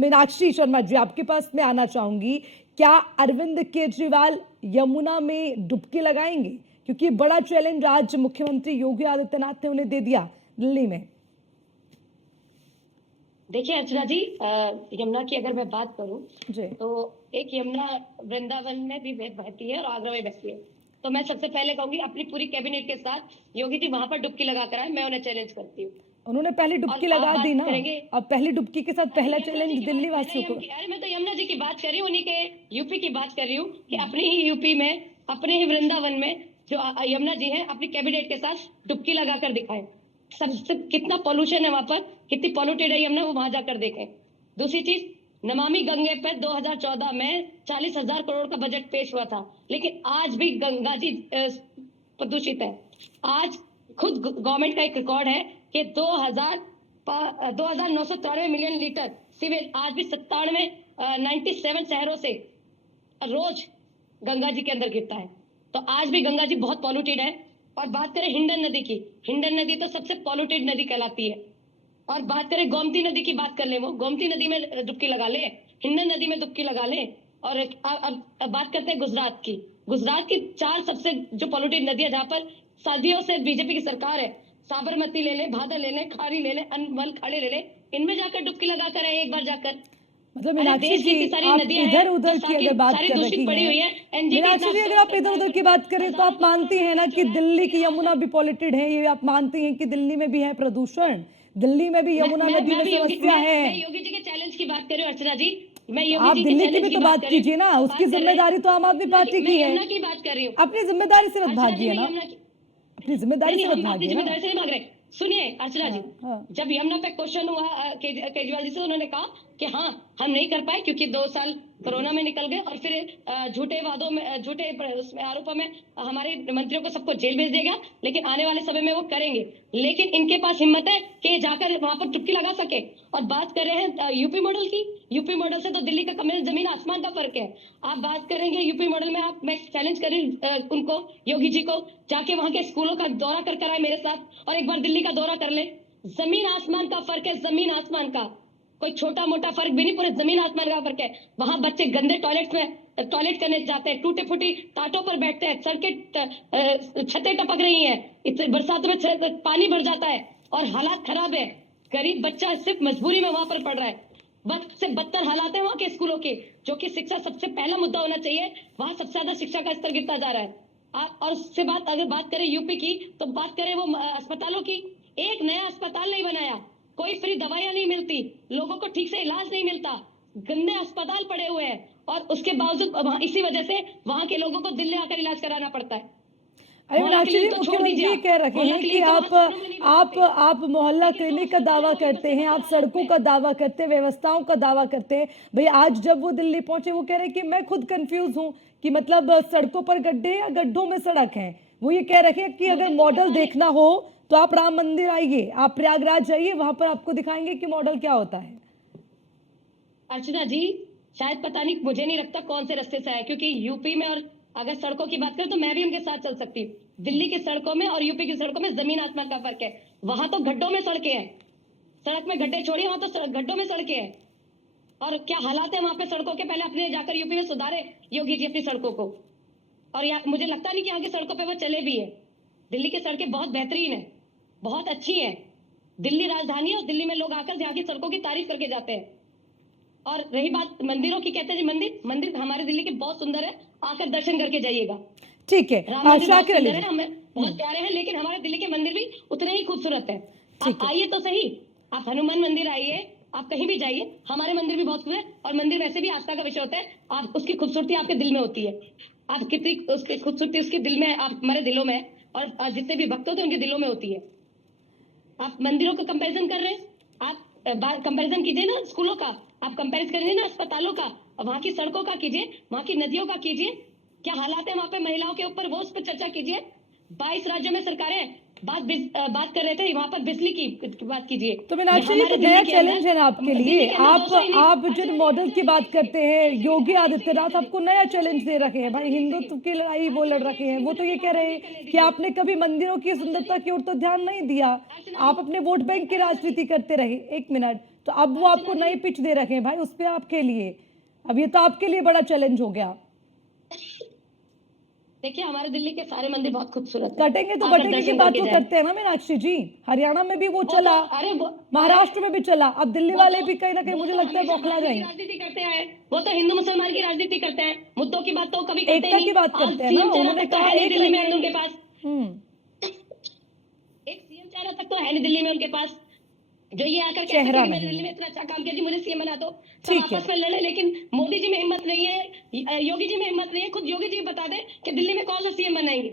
मीनाक्षी शर्मा जी, आपके पास मैं आना चाहूंगी। क्या अरविंद केजरीवाल यमुना में डुबकी लगाएंगे? क्योंकि बड़ा चैलेंज आज मुख्यमंत्री योगी आदित्यनाथ ने उन्हें दे दिया दिल्ली में। देखिए अर्चना जी, यमुना की अगर मैं बात करूं जी। तो एक यमुना वृंदावन में भी बहती है और आगरा में बहती है। तो मैं सबसे पहले कहूंगी अपनी पूरी कैबिनेट के साथ योगी जी वहां पर डुबकी लगा कर आए, मैं उन्हें चैलेंज करती हूँ। उन्होंने पहली डुबकी और आप लगा दी बात ना, करेंगे अब पहली डुबकी के साथ पहला यमुना जी चैलेंज की दिल्ली बात वासियों को। अरे मैं तो यमुना जी की बात कर रही हूँ, उन्हीं के यूपी की बात कर रही हूँ कि अपने ही यूपी में, अपने ही वृंदावन में जो यमुना जी हैं अपनी कैबिनेट के साथ डुबकी लगाकर दिखाएं। सबसे कितना पॉल्यूशन है वहां पर, कितनी पॉल्यूटेड है यमुना, वो वहां जाकर देखें। दूसरी चीज, नमामि गंगे पर 2014 में 40,000 करोड़ का बजट पेश हुआ था, लेकिन आज भी गंगा जी प्रदूषित है। आज खुद गवर्नमेंट का एक रिकॉर्ड है कि 2,993 मिलियन लीटर सीवेज आज भी 97 शहरों से रोज गंगा जी के अंदर गिरता है। तो आज भी गंगा जी बहुत पॉल्यूटेड है। और बात करें हिंडन नदी की, हिंडन नदी तो सबसे पॉल्यूटेड नदी कहलाती है। और बात करें गोमती नदी की, बात कर ले, वो गोमती नदी में डुबकी लगा ले, हिंडन नदी में डुबकी लगा ले। और अब बात करते हैं गुजरात की। गुजरात की 4 सबसे जो पॉल्यूटेड नदी है, जहां पर सदियों से बीजेपी की सरकार है, साबरमती ले ले, भादर ले ले, खारी ले ले, अनमोल खाड़ी ले ले, इनमें जाकर डुबकी लगा कर आए एक बार जाकर। मतलब मीनाक्षी जी, आप इधर उधर की अगर बात कर रही हैं, मीनाक्षी जी अगर आप इधर उधर की बात करें तो आप मानती हैं ना कि दिल्ली की यमुना भी पॉल्यूटेड है? ये आप मानती हैं कि दिल्ली में भी है प्रदूषण, दिल्ली में भी यमुना नदी में समस्या है? योगी जी के चैलेंज की बात कर रही हूँ अर्चना जी, मैं आप दिल्ली की भी तो बात कीजिए ना, उसकी जिम्मेदारी तो आम आदमी पार्टी की है। यमुना की बात कर रही हूँ, अपनी जिम्मेदारी से मत भागिए ना, अपनी जिम्मेदारी से मत भागिए ना। जिम्मेदारी से नहीं भाग रहे। सुनिए अर्चना जी, जब यमुना पे क्वेश्चन हुआ केजरीवाल जी से, उन्होंने कहा कि हाँ हम नहीं कर पाए क्योंकि 2 साल कोरोना में निकल गए और फिर झूठे वादों में, झूठे उसमें आरोपों में हमारे मंत्रियों को सबको जेल भेज देगा, लेकिन आने वाले समय में वो करेंगे। लेकिन इनके पास हिम्मत है कि जाकर वहां पर डुबकी लगा सके। और बात कर रहे हैं यूपी मॉडल की, यूपी मॉडल से तो दिल्ली का जमीन आसमान का फर्क है। आप बात करेंगे यूपी मॉडल में, आप, मैं चैलेंज कर रही हूँ उनको, योगी जी को, जाके वहां के स्कूलों का दौरा कर आए मेरे साथ और एक बार दिल्ली का दौरा कर ले। जमीन आसमान का फर्क है, जमीन आसमान का, कोई छोटा मोटा फर्क भी नहीं, पूरे जमीन आसमान का फर्क है। वहां बच्चे गंदे टॉयलेट में टॉयलेट करने जाते हैं, टूटे फूटी टाटों पर बैठते हैं, सड़कें छतें टपक रही हैं, बरसात में पानी भर जाता है और हालात खराब है। गरीब बच्चा सिर्फ मजबूरी में वहां पर पढ़ रहा है। बद से बदतर हालात है वहां के स्कूलों के, जो कि शिक्षा सबसे पहला मुद्दा होना चाहिए, वहां सबसे ज्यादा शिक्षा का स्तर गिरता जा रहा है। और उससे अगर बात करें यूपी की, तो बात करें वो अस्पतालों की, एक नया अस्पताल नहीं बनाया, कोई फ्री दवाइयां नहीं मिलती, लोगों को ठीक से इलाज नहीं मिलता, गंदे अस्पताल पड़े हुए हैं। और उसके बावजूद इसी वजह से वहां के लोगों को दिल्ली आकर इलाज कराना पड़ता है। अरे मीनाक्षी जी, मुख्यमंत्री ये कह रहे हैं कि आप मोहल्ला क्लिनिक का दावा करते हैं, आप सड़कों का दावा करते हैं, व्यवस्थाओं का दावा करते हैं। भाई आज जब वो दिल्ली पहुंचे, वो कह रहे हैं कि मैं खुद कंफ्यूज हूं कि मतलब सड़कों पर गड्ढे या गड्ढों में सड़क है। वो ये कह रहे हैं कि अगर मॉडल देखना हो तो आप राम मंदिर आइए, आप प्रयागराज जाइए, वहां पर आपको दिखाएंगे कि मॉडल क्या होता है। अर्चना जी, शायद पता नहीं, मुझे नहीं लगता कौन से रास्ते से आए, क्योंकि यूपी में, और अगर सड़कों की बात करें तो मैं भी उनके साथ चल सकती हूँ। दिल्ली की सड़कों में और यूपी की सड़कों में जमीन आसमान का फर्क है। वहां तो गड्ढों में सड़कें हैं, सड़क में गड्ढे छोड़िए, वहां तो गड्ढों में सड़कें हैं। और क्या हालात है वहां पे सड़कों के, पहले अपने जाकर यूपी में सुधारे योगी जी अपनी सड़कों को। और मुझे लगता नहीं कि यहाँ की सड़कों पर वो चले भी है। दिल्ली की सड़कें बहुत बेहतरीन है, बहुत अच्छी है। दिल्ली राजधानी है और दिल्ली में लोग आकर यहाँ की सड़कों की तारीफ करके जाते हैं। और रही बात मंदिरों की, कहते हैं जी मंदिर हमारे दिल्ली के बहुत सुंदर है, आकर दर्शन करके जाइएगा। ठीक है, शाकिर अली है, हमें बहुत प्यारे हैं, लेकिन हमारे दिल्ली के मंदिर भी उतने ही खूबसूरत है। आप आइए तो सही, आप हनुमान मंदिर आइए, आप कहीं भी जाइए, हमारे मंदिर भी बहुत खूबसूरत है। और मंदिर वैसे भी आस्था का विषय होता है, आप उसकी खूबसूरती आपके दिल में होती है। आप कितनी उसकी खूबसूरती उसके दिल में, आप हमारे दिलों में, और जितने भी भक्त होते हैं उनके दिलों में होती है। आप मंदिरों का कंपैरिजन कर रहे हैं, आप कंपैरिजन कीजिए ना स्कूलों का, आप कंपेयर करिए ना अस्पतालों का, वहां की सड़कों का कीजिए, वहां की नदियों का कीजिए, क्या हालात है वहां पे महिलाओं के ऊपर, वो उस पर चर्चा कीजिए। 22 राज्यों में सरकारें बात कर रहे थे, वहां पर बिजली की बात कीजिए। तो मीनाक्षी जी, तो नया चैलेंज है ना आपके लिए। आप जिन मॉडल की बात करते हैं, योगी आदित्यनाथ आपको नया चैलेंज दे रखे हैं। भाई हिंदुत्व की लड़ाई वो लड़ रखे हैं, वो तो ये कह रहे हैं कि आपने कभी मंदिरों की सुंदरता की ओर तो ध्यान नहीं दिया, आप अपने वोट बैंक की राजनीति करते रहे। एक मिनट, तो अब वो आपको नई पिच दे रखे हैं भाई उस पे आपके लिए। अब ये तो आपके लिए बड़ा चैलेंज हो गया। देखिए हमारे दिल्ली के सारे मंदिर बहुत खूबसूरत है, कटेंगे तो आकर कटेंगे की दर्शन बात करके तो जाए। करते हैं ना मीनाक्षी जी, हरियाणा में भी वो वो तो चला, अरे महाराष्ट्र में भी चला, अब दिल्ली वो वाले तो भी कहीं ना कहीं वो मुझे तो लगता है हमेशा बौखला धर्म की जाएंगे। राजनीति करते हैं, वो तो हिंदू मुसलमान की राजनीति करते हैं, मुद्दों की बात तो कभी करते ही एकता की नहीं। बात आज करते हैं ना, सीएम चेहरा उन्होंने तक तो कहा है नहीं एक दिल्ली में रहिए। उनके पास, हम्म। एक सीएम चेहरा तक तो है नहीं दिल्ली में उनके पास, जो ये आकर कह सके चेहरा कि मैंने नहीं दिल्ली है, में इतना अच्छा काम किया जी मुझे सीएम बना दो। सब ठीक है। आपस में लड़े, लेकिन मोदी जी में हिम्मत नहीं है, योगी जी में हिम्मत नहीं है, खुद योगी जी बता दे कि दिल्ली में कौन सा सीएम बनाएंगे।